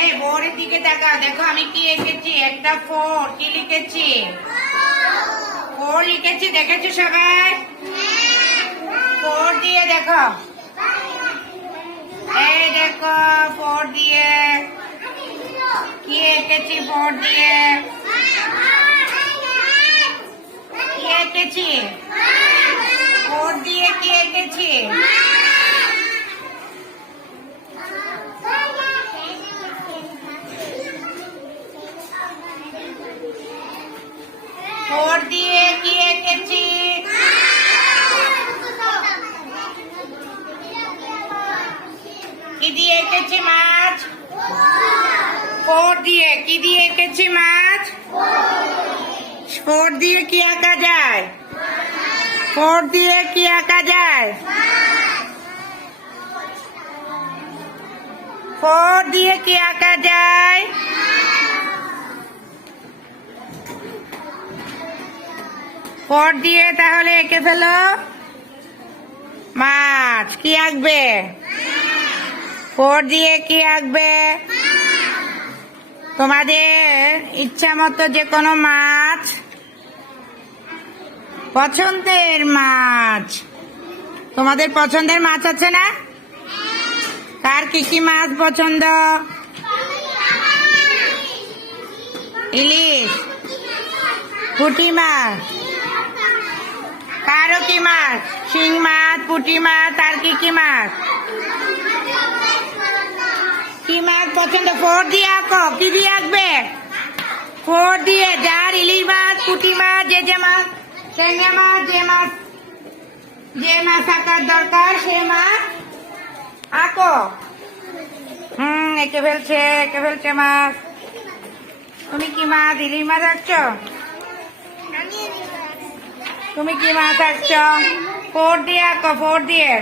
এই বোর্ডের দিকে তাকাও, দেখো আমি কি এঁকেছি। একটা 4, কি লিখেছি? 4 লিখেছি, দেখেছো সবাই? 4 দিয়ে দেখো, এই দেখো 4 দিয়ে কি এঁকেছি। 4 দিয়ে কি এঁকেছি? 4 দিয়ে কি এঁকেছি? 4 দিয়ে কি এঁকেছি? কি দিয়ে এঁকেছি? মাছ। 4 দিয়ে কি দিয়ে এঁকেছি? মাছ। 4 দিয়ে কি আঁকা যায়? 4 দিয়ে কি আঁকা যায়? 4 দিয়ে কি আঁকা যায়? 4 দিয়ে তাহলে এঁকে ফেলো মাছ। কি আঁকবে? 4 দিয়ে কি আঁকবে? তোমাদের ইচ্ছা মতো যে কোনো মাছ, পছন্দের মাছ। তোমাদের পছন্দের মাছ আছে না? কার কি কি মাছ পছন্দ? ইলিশ, পুঁটি মাছ। কারো কি মাছ? শিং মাছ, পুঁটি মাছ, আর কি কি মাছ? কি মাছ পছন্দ? 4 দিয়ে আঁকো। কি দিয়ে আঁকবে? 4 দিয়ে যার ইলিশ মাছ, পুঁটি মাছ, যে মাছ, ট্যাংরা মাছ, যে মাছ আঁকার দরকার সে মাছ আঁকো। এঁকে ফেলছে মাছ। তুমি কি মাছ? ইলিশ মাছ আঁকছো? তুমি কি মাছ আঁকছো? 4 দিয়ে আঁকো, 4 দিয়ে।